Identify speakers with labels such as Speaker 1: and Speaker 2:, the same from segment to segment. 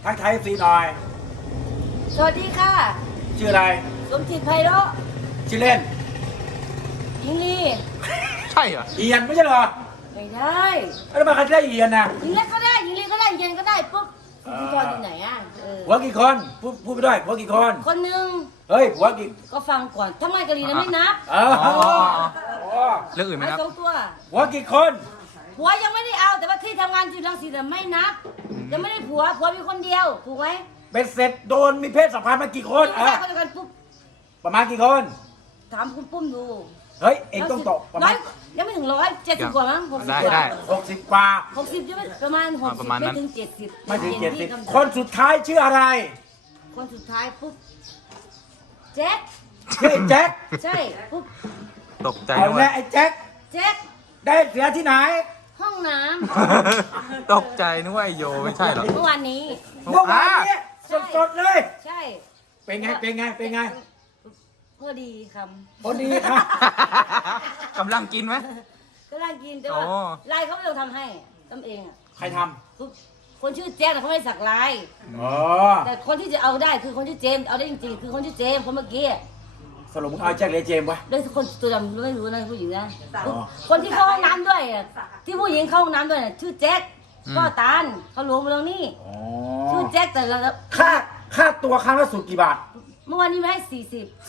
Speaker 1: ทักทายซีหน่อย
Speaker 2: สวัสดีค่ะ
Speaker 1: ชื่ออะไร
Speaker 2: สมจิตไพเราะ
Speaker 1: ชื่อเล่น
Speaker 2: หญิงลี
Speaker 3: ใช่เหรอ
Speaker 1: เอียนไม่ใช่เหรอ
Speaker 2: ไม่ได้
Speaker 1: แล้วมาใครจะได้เอียนนะ
Speaker 2: หญิงเล็กก็ได้หญิงลีก็ได้หญิงเย็นก็ได้ปุ๊บคุณพรอยู่ไหนอ่ะ
Speaker 1: ผัวกี่คนพูดไปด้วยผัวกี่คน
Speaker 2: คนหนึ่ง
Speaker 1: เฮ้ยผัวกี่
Speaker 2: ก็ฟังก่อนทำไมกะหรี่นะไม่นับ
Speaker 1: อ๋อ
Speaker 3: เรื่องอื่นไหม
Speaker 2: เอา
Speaker 3: ครับ
Speaker 2: สองตัว
Speaker 1: ผัวกี่คน
Speaker 2: ผัวยังไม่ได้เอาแต่ว่าที่ทำงานที่รังสิตไม่นับยังไม่ได้ผัวมีคนเดียวถูกไหม
Speaker 1: เป็นเสร็จโดนมีเพศสัมพันธ์มากี่คน
Speaker 2: ไม่ใช่คนเดียวกันปุ๊บ
Speaker 1: ประมาณกี่คน
Speaker 2: ถามคุณปุ้มดู
Speaker 1: เฮ้ยเอ็งต้องตอบประ
Speaker 2: ร้
Speaker 1: มา
Speaker 2: อ
Speaker 1: ณ
Speaker 2: ยยังไม่ถึง170กว่ามั้ง60
Speaker 3: ได้
Speaker 2: กว่า
Speaker 3: ได้
Speaker 1: 60 กว่า
Speaker 2: 60ยังไม่ประมาณ60
Speaker 3: ประมาณนั้น
Speaker 2: ไม่ถึง70
Speaker 1: ไม่ถึง
Speaker 2: ย็นๆที่
Speaker 1: 70คนสุดท้ายชื่ออะไร
Speaker 2: คนสุดท้ายปุ๊บแจ็ค
Speaker 1: ชื่อไอ้แจ็ค
Speaker 2: ใช่ปุ๊บ
Speaker 3: ตกใจ
Speaker 1: เอา
Speaker 3: ด้ว
Speaker 1: แน่
Speaker 3: ย
Speaker 1: ไอ้แจ็ค
Speaker 2: แจ็ค
Speaker 1: ได้เสียที่ไหน
Speaker 2: ห้องน้
Speaker 3: ตกใจนึกว่าไอโยไม่ใช่หรอ
Speaker 2: ำเมื่อวานนี้
Speaker 1: เมื่อวานนี้สดๆเลย
Speaker 2: ใช่
Speaker 1: เป็นไงเป็นไงเป็นไง
Speaker 2: พอดีค
Speaker 1: พอดีค่ะ
Speaker 3: กำลังกินไหม
Speaker 2: ำก็ร่างกินแต่ว่า
Speaker 3: โอ้
Speaker 2: ลายเขาไม่ต้องทำให้ทำเองอ่ะ
Speaker 1: ใครท
Speaker 2: ปุ๊บคนชื่อแจ็คเขาไม่ได้สักลาย
Speaker 1: ำอ๋อ
Speaker 2: แต่คนที่จะเอาได้คือคนชื่อเจมส์เอาได้จริงๆคือคนชื่อเจมส์คนเมื่อกี้
Speaker 1: สรุปมึงเอาแจ็คเลยเจมส์วะ
Speaker 2: ด้วยคนตัวดำไม่รู้นะผู้หญิงนะ
Speaker 1: อ๋อ
Speaker 2: คนที่เข้าห้องน้ำด้วยอะที่ผู้หญิงเข้าห้องน้ำด้วยน่ะชื่อแจ็คก็ตานเขาลวงมาตรงนี้
Speaker 1: อ๋อ
Speaker 2: ชื่อแจ็คแต่ละ
Speaker 1: ค่าตัวครั้งละสุดกี่บาท
Speaker 2: เมื่อวานนี้ไม่ให้40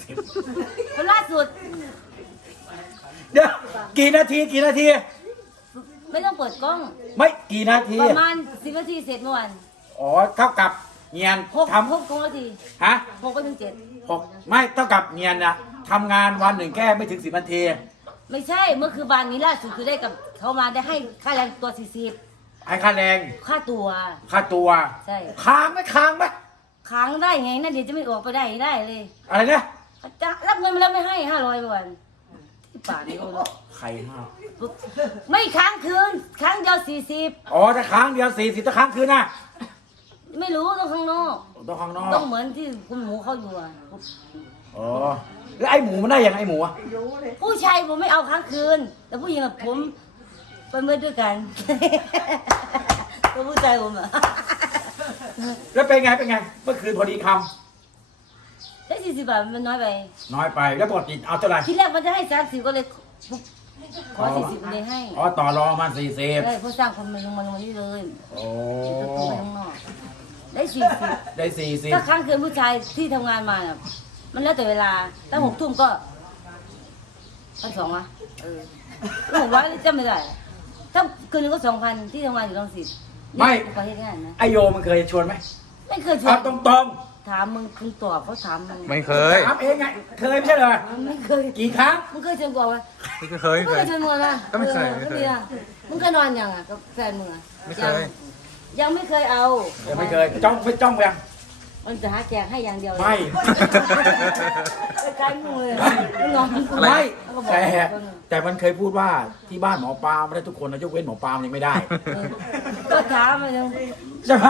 Speaker 1: 40
Speaker 2: คนล่าสุด
Speaker 1: เดี๋ยวกี่นาที
Speaker 2: ไม่ต้องเปิดกล้อง
Speaker 1: ไม่กี่นาที
Speaker 2: ประมาณ10 นาทีเสร็จเมื่อวาน
Speaker 1: อ๋อเท่ากับเงียน
Speaker 2: 6
Speaker 1: ท
Speaker 2: นาที
Speaker 1: ำฮะ
Speaker 2: 6ไปถึง
Speaker 1: 6ไม่เท่ากับเงียนนะทำงานวันหนึ่งแค่ไม่ถึง10 นาที
Speaker 2: 7ไม่ใช่เมื่อคืนบานนี้ล่าสุดคือได้กับเขามาได้ให้ค่าแรงตัว40
Speaker 1: ให้ค่าแรง
Speaker 2: ค่าตัว
Speaker 1: ค่าตัว
Speaker 2: ใช่
Speaker 1: ค้างไหม
Speaker 2: ค้างได้ไงนั่นเดี๋ยวจะไม่ออกไปได้เลย
Speaker 1: อะไรนะ
Speaker 2: จะรับเงินมาแล้วไม่ให้500เมื่อวันที่ป่านนี้ก็รู้
Speaker 1: ใครห้า
Speaker 2: ปุ๊บไม่ค้างคืนค้างเดียว
Speaker 1: อ๋อถ้าค้างเดียว40ถ้าค้างคืนนะ
Speaker 2: 40ไม่รู้ต้องข้างนอก
Speaker 1: ต้องข้างนอก
Speaker 2: ต้องเหมือนที่คุณหมูเขาอยู่อ่ะ
Speaker 1: อ๋อแล้วไอ้หมูมันได้ยังไงไอ้หมูอะ
Speaker 2: ผู้ชายผมไม่เอาค้างคืน แต่ผู้หญิงกับผมไปเมื่อด้วยกัน ก็ผู้ชายผมอ่ะ
Speaker 1: แล้วเป็นไงเมื่อคืนพอดีค
Speaker 2: ได้40 บาทมันน้อยไป
Speaker 1: ำน้อยไปแล้วปกติเอาเท่าไหร่
Speaker 2: ทีแรกมันจะให้30ก็เลยปุ๊บขอ40เลยให้
Speaker 1: อ๋อต่อรองมา40
Speaker 2: ได้เพราะสร้างคนมันลงมานี่เลย
Speaker 1: โอ้
Speaker 2: จะตัวไปข้างนอกได้40
Speaker 1: ได้
Speaker 2: ถ้าค้างคืนผู้ชายที่ทำงานมาน่ะมันแล้วแต่เวลาถ้า6 ทุ่มก็1,200วะ600จำไม่ได้ถ้าคืนนึงก็2,000ที่ทำงานอยู่รังสิตประเทศงานนะ
Speaker 1: ไอโยมันเคยชวนไหม
Speaker 2: ไม่เคยชว
Speaker 1: เอา
Speaker 2: น
Speaker 1: ตรง
Speaker 2: ถามมึงคุณตอบเขาถามมึง
Speaker 3: ไม่เค
Speaker 1: ๆ
Speaker 3: ย
Speaker 1: ถามเองไงเคยไม่ใช่เหรอ
Speaker 2: มึงไม่เคย
Speaker 1: กี่ครั้ง
Speaker 2: มึงเคยชวนกูไหม
Speaker 3: ไม่เคย
Speaker 2: มึง
Speaker 3: ไม่
Speaker 2: เค
Speaker 3: เค
Speaker 2: ย
Speaker 3: ย
Speaker 2: ชวนกูนะ
Speaker 3: ก็ไม่เคย
Speaker 2: ก็ดีอะมึงเคยนอนยังอ่ะกับแฟนมึงอ่ะ
Speaker 3: ไม่เคย
Speaker 2: ยังไม่เคยเอา
Speaker 1: ยังไม่เคยจ้องยัง
Speaker 2: มันจะหาแจกให้อย่างเดียวเลย
Speaker 1: ไม่
Speaker 2: ใกล้มึงเลยมึงนอนมึง
Speaker 1: ไม่
Speaker 2: แล้วก็บอก
Speaker 1: แต่มันเคยพูดว่าที่บ้านหมอปลาไม่ได้ทุกคนนะยกเว้นหมอปลายังไม่ได้
Speaker 2: ก็ถามมันยัง
Speaker 1: ใช่ไหม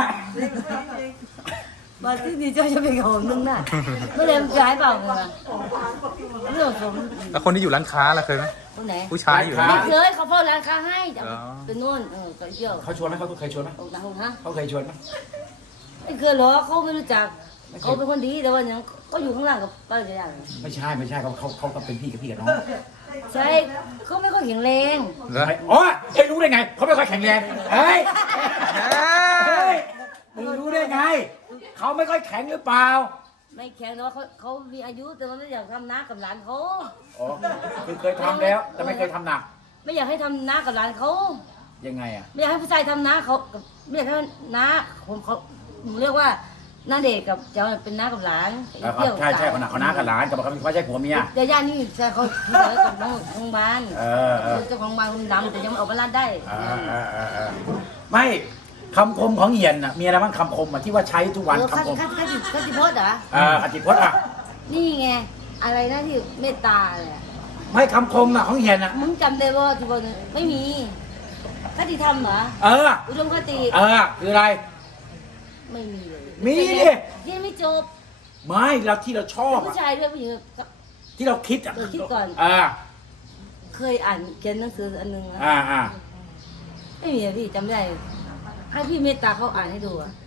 Speaker 2: มาที่ดีเจ้าจะไปกับผมนึงน่ะไม่เลยมันย้ายเปล่าเลยนะเรื่องสม
Speaker 3: แล้วคนที่อยู่ร้านค้าล่ะเคยไหม
Speaker 2: คนไหน
Speaker 3: ผู้ชายอยู่
Speaker 1: ร้าน
Speaker 2: ไม่
Speaker 1: ค้า
Speaker 2: เคยเขาเฝ้าร้านค้าให้จะ
Speaker 3: อ๋อ
Speaker 2: เป็นนู่นก็เที่ยว
Speaker 1: เขาชวนไหมเขาเคยชวนไหม
Speaker 2: โอ้ตาหงฮะ
Speaker 1: เขาเคยชวนไหม
Speaker 2: ไม่เคยหรอกเขาไม่รู้จักเขาเป็นคนดีแต่ว่ายังก็อยู่ข้างล่างกับป้าจะอย่าง
Speaker 1: ไม่ใช่เขาก็เป็นพี่กับน้อง
Speaker 2: ใช่เขาไม่ค่อยแข็งแรง
Speaker 3: เหรอ
Speaker 1: อ๋อเอ็งรู้ได้ไงเขาไม่ค่อยแข็งแรงเฮ้ย
Speaker 3: เอ้ย
Speaker 1: มึงรู้ได้ไงเขาไม่ค่อยแข็งหรือเปล่า
Speaker 2: ไม่แข็งแต่ว่าเขามีอายุแต่ว่าไม่อยากทำน้ากับหลานเขา
Speaker 1: อ๋อคือเคยทำแล้วแต่ไม่เคยทำหนัก
Speaker 2: ไม่อยากให้ทำน้ากับหลานเขา
Speaker 1: ยังไงอ่ะ
Speaker 2: ไม่อยากให้ผู้ชายทำน้าเขาไม่อยากให้น้าผมเขาหนูเรียกว่าน้าเด็กกับเจ้าเป็นน้ากับหลานเที่ยว
Speaker 1: ใช่คนหนักเขาน้ากับหลานกับเขาไม่ใช่ผัวเมีย
Speaker 2: แต่ย่านี่ใช่เขาเจอกับน้องบ้าน เจ้าของบ้านคนดำแต่ยังไม่ออกมาลาดได้
Speaker 1: ไม่คำคมของเหียนน่ะมีอะไรบ้างคำคมอ่ะที่ว่าใช้ทุกวัน
Speaker 2: คั
Speaker 1: คำคม
Speaker 2: ดจิโพสเหรอ
Speaker 1: อธิพจน์อ่ะ
Speaker 2: นี่ไงอะไรนะที่เมตตาเลย
Speaker 1: ไม่คำคมอ่ะของเหียนอ่ะ
Speaker 2: มึงจำได้ว่าที่บอกไม่มีคติธรรมเหรอ อุดมคติ
Speaker 1: คืออะไร
Speaker 2: ไม่มีเลย
Speaker 1: มีดิ
Speaker 2: เรียนไม่จบ
Speaker 1: ไม่เราที่เราชอบ
Speaker 2: ผู้
Speaker 1: อ่ะ
Speaker 2: ชายด้วยผู้หญิง
Speaker 1: ที่เราคิดอ่ะ
Speaker 2: คิดก่อน เคยอ่านเขียนหนังสืออันนึงนะไม่มีอะพี่จำได้ให้พี่เมตตาเขาอ่านให้ดูอะ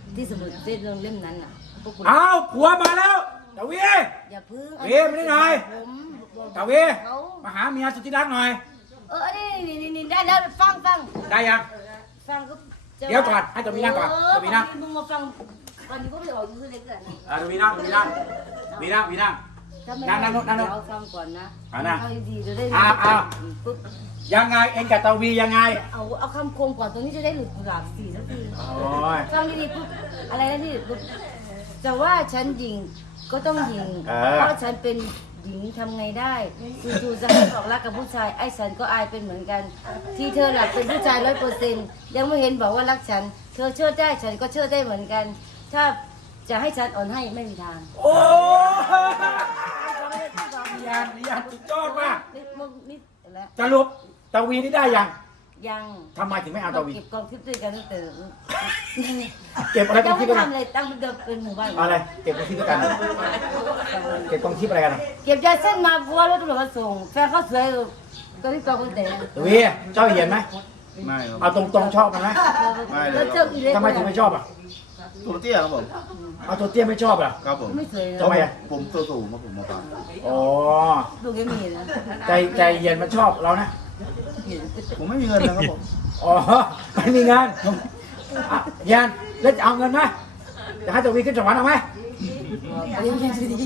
Speaker 2: ที่สมุดเล่มนั้นน่ะพวกคุณ
Speaker 1: อ้าวผัวมาแล้วตะวี
Speaker 2: อย่าพึ่ง
Speaker 1: เอ๊ะไม่ได้หน่อย
Speaker 2: ผมบอก
Speaker 1: ตะวี
Speaker 2: เขา
Speaker 1: มาหาเมียสุดที่รักหน่อย
Speaker 2: นี่ได้แล้วฟัง
Speaker 1: ได้ยัง
Speaker 2: ฟังก็จะ
Speaker 1: เดี๋ยวก่อนให้ตะวีนั่งก่อนตะวีนั่ง
Speaker 2: มึงมาฟังวันนี้ก็ไม่ออกยูทูบเล็กเลย
Speaker 1: ตะวีนั่งตะวีนั่งวีนั่งวีนั่ง
Speaker 2: ถ้าไม่
Speaker 1: นั่งนั่ง
Speaker 2: เอาฟังก่อนนะ
Speaker 1: นั่ง
Speaker 2: เอาดีๆจะได้
Speaker 1: อ้าว
Speaker 2: ปุ๊บ
Speaker 1: ยังไงเองกับตะวียังไง
Speaker 2: เอาคำคมก่อนตรงนี้จะได้หลุดกุหลาบ4 นาที
Speaker 1: โอ้ย
Speaker 2: ฟังดีๆปุ๊บอะไรนะที่ปุ๊บจะว่าฉันหญิงก็ต้องหญิง
Speaker 1: เออ
Speaker 2: เพราะฉันเป็นหญิงทำไงได้จู่ๆจะให้บอกรักกับผู้ชายไอ้ฉันก็อายเป็นเหมือนกัน ที่เธอหลับเป็นผู้ชาย100%ยังไม่เห็นบอกว่ารักฉัน เธอเชื่อได้ฉันก็เชื่อได้เหมือนกัน ถ้าจะให้ฉันอ่อนให้ไม่มีทาง
Speaker 1: โอ้เรียนสุดยอดมาก
Speaker 2: นี่แล้ว
Speaker 1: สรุปตะวีนี่ได้ยัง
Speaker 2: ยัง
Speaker 1: ทำไมถึงไม่เอาตะวี
Speaker 2: เก็บกองทิพย์ด้วยกันตั้งแต่
Speaker 1: เก็บอะไรก
Speaker 2: ยั
Speaker 1: อง งทิ
Speaker 2: ไม่
Speaker 1: พย์กัน
Speaker 2: ทำเลยตั้งเป็นเดิมเป็นหมู่บ้าน
Speaker 1: อะไรเก็บกองทิพย์ด้วยกันเก็บกองทิพย์อะไรกันอะ
Speaker 2: เก็บยาเส้นมาเพราะว่ารถตำรวจมาส่งแฟนเขาสวยก็รีบกองคนเตะ
Speaker 1: ตะวีชอบเหียนไหม
Speaker 4: ไม่ครับ
Speaker 1: เอาตรงๆชอบมันไหม
Speaker 2: แล้วเจออีเล็ก
Speaker 1: ทำไมถึงไม่ชอบอ่ะ
Speaker 4: ตัวเตี้ยครับผม
Speaker 1: เอาตัวเตี้ยไม่ชอบอ่ะ
Speaker 4: ครับผม
Speaker 2: ไม่สวย
Speaker 1: ทำไมอ่ะ
Speaker 4: ผมตัวสูงครับผมมาปา
Speaker 1: อ๋อ
Speaker 2: ลูกยังมีนะ
Speaker 1: ใจเย็นมันชอบเรานะ
Speaker 4: ผมไม่มีเงินนะครับผม
Speaker 1: อ๋อไม่มีงานอ่ะเย็นแล้วจะเอาเงินไหมจะให้ตะวีขึ้นสวรรค์เอาไหม
Speaker 2: อันนี้ไม่ดี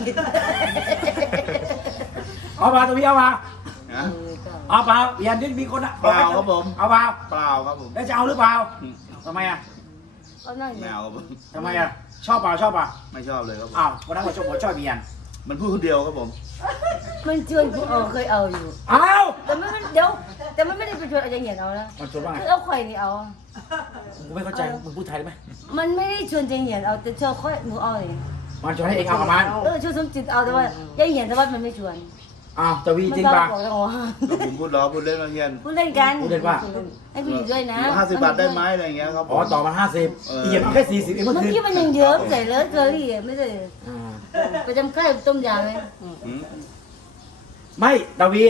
Speaker 1: เอาเปล่าตะวีเอาเปล่า
Speaker 4: นะ
Speaker 1: เอาเปล่าเย็นนี่มีคนอะ
Speaker 4: เปล่าครับผม
Speaker 1: เอาเปล่า
Speaker 4: เปล่าครับผม
Speaker 1: แล้วจะเอาหรือเปล่าทำไมอ่ะ
Speaker 2: ก็น่าอ
Speaker 4: ไม่
Speaker 2: ยู่
Speaker 4: เอาครับผม
Speaker 1: ทำไมอ่ะชอบเปล่าชอบเปล่า
Speaker 4: ไม่ชอบเลยครับผม
Speaker 1: อ้าววันนั้นผมชอบเบียน
Speaker 4: มันพูดคนเดียวครับผม
Speaker 2: มันชวนกูเคยเอาอยู่
Speaker 1: อ้าว
Speaker 2: แต่มันเดี๋ยวแต่มันไม่ได้ไปชวนเอาอย่างเงี้ยเอานะ
Speaker 1: มันชวนว่าไง
Speaker 2: คือเอาข่อยนี่เอา
Speaker 1: กูไม่เข้าใจมึงพูดไทยได้ไหม
Speaker 2: มันไม่ได้ชวนจะเหียนเอาแต่ชวนค่อยหนูเอาเอง
Speaker 1: มันชวนให้เองเอากับมัน
Speaker 2: ชวนสมจิตเอาแต่ว่ายังเหียนแต่ว่ามันไม่ชวน
Speaker 1: อ้าวตะวีจริงป่ะ
Speaker 2: มันบอกว่า
Speaker 4: ก็ผมพูดล้อพูดเล่นมาเฮียน
Speaker 2: พูดเล่นกัน
Speaker 1: พูดเล่นว่า
Speaker 2: ให้ผู้หญิงด้วยนะ
Speaker 4: 50 บาทได้ไหมอะไรอย่างเงี้ยครับผ
Speaker 1: อ๋อ
Speaker 4: ม
Speaker 1: ต่อมา50เหียนแค่40เองเมื่อ
Speaker 2: เมื่อ
Speaker 1: คืน
Speaker 2: กี้มันยังเยิ้มใส่เลยเกอรี่ไม่ได้
Speaker 1: อ่า
Speaker 2: ไปจำค่ายต้มยำไหม
Speaker 4: อืม
Speaker 1: ไม่ตะวี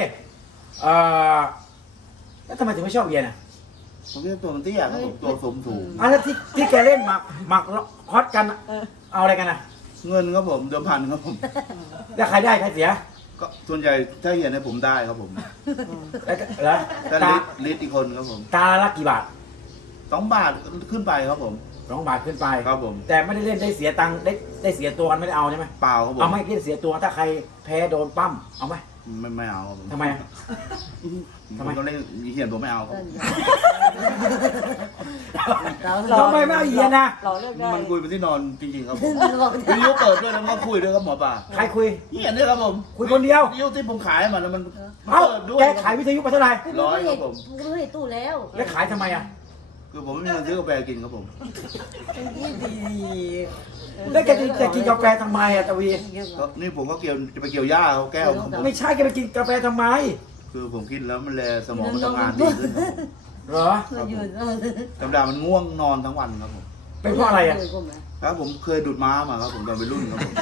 Speaker 1: แล้วทำไมถึงไม่ชอบเบียนอ่ะ
Speaker 4: ผมเรียกตัวมันเตี้ยครับผมตัวสมถูก
Speaker 1: แล้วที่แกเล่นหมักฮอตกันอะเอาอะไรกันอ่ะ
Speaker 4: เงินครับผมเดิมพันครับผม
Speaker 1: แล้วใครได้ใครเสีย
Speaker 4: ก็ส่วนใหญ่ถ้าเฮียนให้ผมได้ครับผม
Speaker 1: แล้ว
Speaker 4: ถ้า
Speaker 1: ตา
Speaker 4: ลิตอีกคนครับผม
Speaker 1: ตาละกี่บาท
Speaker 4: 2 บาทขึ้นไปครับผม
Speaker 1: 2 บาทขึ้นไป
Speaker 4: ครับผม
Speaker 1: แต่ไม่ได้เล่นได้เสียตังค์ได้เสียตัวกันไม่ได้เอาใช่ไหม
Speaker 4: เปล่าครับผม
Speaker 1: เอาไม่คิดเสียตัวถ้าใครแพ้โดนปั้มเอาไหม
Speaker 4: ไม่เอาครับผม
Speaker 1: ทำไมอะ ทำไม
Speaker 4: ผมก็เล่นเฮียนผมไม่เอาครับ
Speaker 1: ทำไมไม่เอาเยียนนะ
Speaker 2: เราเลิกได้
Speaker 4: มันคุยเป็นที่นอนจริงๆครับผมวิทยุเปิดด้วยแล้วมันก็คุยด้วยครับหมอปลา
Speaker 1: ใครคุย
Speaker 4: เฮียนด้วยครับผม
Speaker 1: คุยคนเดียว
Speaker 4: วิทยุที่ผมขายมันแล้วมัน
Speaker 1: เอ้า
Speaker 4: เปิดด้วย
Speaker 1: แกขายวิทยุไปเท่าไหร่
Speaker 4: ร้อยครับผม
Speaker 2: กูรู้เหตุตู้แล้ว
Speaker 1: แล้วขายทำไมอ่ะ
Speaker 4: คือผมไม่มีเงินซื้อกาแฟกินครับผม
Speaker 1: แล้วแกจะกินกาแฟทำไมอ่ะตะวี
Speaker 4: ก็นี่ผมก็จะไปเกี่ยวหญ้าเขาแก้วครับผม
Speaker 1: ไม่ใช่แกไปกินกาแฟทำไม
Speaker 4: คือผมกินแล้วมันแลสมองมันทำงานดีขึ้นครับผม
Speaker 1: เหรอ
Speaker 2: มายืน
Speaker 4: ธรรมดามันง่วงนอนทั้งวันครับผม
Speaker 1: เป็นเพราะอะไรอ่ะ
Speaker 4: ครับผมเคยดูดม้ามาครับผมตอนเป็นรุ่นครับผม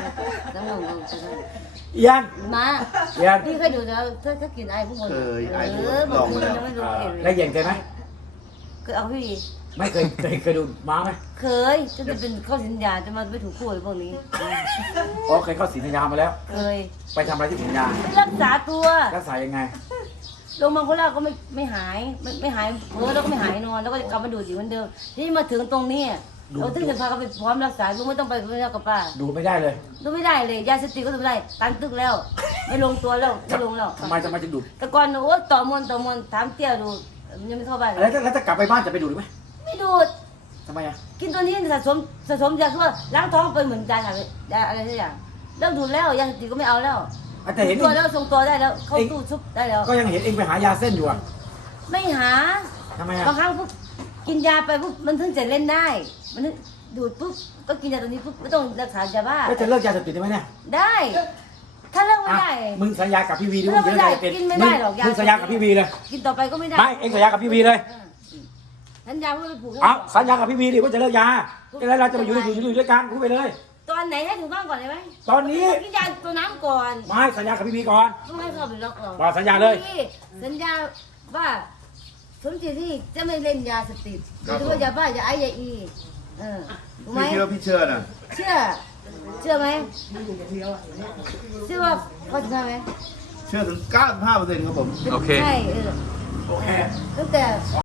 Speaker 1: เอียน
Speaker 2: มา
Speaker 1: เอียน
Speaker 2: พี่เคยดูแล้วถ้ากินไอ้พวกมัน
Speaker 4: เคยไอ้พวก
Speaker 2: บ
Speaker 4: ล
Speaker 2: อ
Speaker 4: อก ง
Speaker 2: คุ
Speaker 4: มา
Speaker 2: ณ
Speaker 4: แล้ว
Speaker 2: ยังไม่รู้เห็น
Speaker 1: แล้วเย็นเคยไหม
Speaker 2: เคยเอาพี่
Speaker 1: ไม่เคยดูม้าไหม
Speaker 2: เคยจนจะเป็นข้อสัญญาจะมาไม่ถูกคู่ไอ้พวกนี้
Speaker 1: อ๋อเคยเข้าศรีธัญญามาแล้ว
Speaker 2: เคย
Speaker 1: ไปทำอะไรที่ศรีธัญญา
Speaker 2: รักษาตัว
Speaker 1: รักษายังไง
Speaker 2: ลงมาโคราชก็ไม่หายไม่หายแล้วก็ไม่หายนอนแล้วก็กลับมาดูดอีกเหมือนเดิมนี่มาถึงตรงนี้เราถึงจะพาเขาไปพร้อมรักษาลุงไม่ต้องไปไม่ต้องกับป้า
Speaker 1: ดูไม่ได้เลย
Speaker 2: ดูไม่ได้เลยยาเสพติดก็ดูไม่ได้ตันตึกแล้ว ไม่ลงตัวแล้วไม่ลงแล้ว
Speaker 1: ทำไมจะดูด
Speaker 2: แต่ก่อนโอ้ต่อมนถามเตี้ยดูมันยังไม่เข้าบ้านเล
Speaker 1: แล้ว
Speaker 2: ย
Speaker 1: ถ้ากลับไปบ้านจะไปดูดไหม
Speaker 2: ไม่ดูด
Speaker 1: ทำไมอ่ะ
Speaker 2: กินตัวนี้สะสมยาคือว่าล้างท้องไปเหมือนยาอะไรสักอย่างเลิกดูดแล้วยาเสพติดก็ไม่เอาแล้ว
Speaker 1: แต่เห็น
Speaker 2: ตัวแล้วทรงตัวได้แล้วเข้าตู้ชุบได้แล้ว
Speaker 1: ก็ยังเห็นเองไปหายาเส้นอยู่อ่ะ
Speaker 2: ไม่หา
Speaker 1: ทำไมอ่ะ
Speaker 2: บางครั้งปุ๊บกินยาไปปุ๊บมันถึงจะเล่นได้ มันถึงดูดปุ๊บก็กินยาตัวนี้ปุ๊บไม่ต้องรักษายาบ้า
Speaker 1: แล้วจะเลิกยาเสพติดได้ไหมเนี่ย
Speaker 2: ได้ ถ้าเลิกไม่
Speaker 1: อ่ะ
Speaker 2: ได้
Speaker 1: มึงสัญญากับพี่วีดิ
Speaker 2: เลิกไม่ได้
Speaker 1: เป็น
Speaker 2: กินไม่ได้หรอกยา
Speaker 1: มึงสัญญากับพี่วีเลย
Speaker 2: กินต่อไปก็ไม่ได้
Speaker 1: ไม่เองสัญญากับพี่วีเลย
Speaker 2: สัญญาว่าไปผูก
Speaker 1: เอาสัญญากับพี่วีดิว่าจะเลิกยาแล้วเราจะมาอยู่ด้วยกันพูดไปเลย
Speaker 2: ตอนไหนให้ถูกต้องก่อนได้ไหม
Speaker 1: ตอนนี้
Speaker 2: กินยาตัวน้ำก่อน
Speaker 1: ไม่สัญญากับพี่วีก่อน
Speaker 2: ต้องให้เขาไปล็อกเรา
Speaker 1: บอกสัญญาเลย
Speaker 2: พี่สัญญาว่าสมจิตที่จะไม่เล่นยาเสพติดหรือว่ายาบ้ายาไอยาอีถูกไหม
Speaker 4: พี่คิดว่าพี่เชื่อน่ะ
Speaker 2: เชื่อไหมเชื่อว่าเขาจะทำไหม
Speaker 4: เชื่อถึง 95%ครับผม
Speaker 3: โอเค
Speaker 2: ใช่
Speaker 1: โอเค
Speaker 2: ตั้งแต่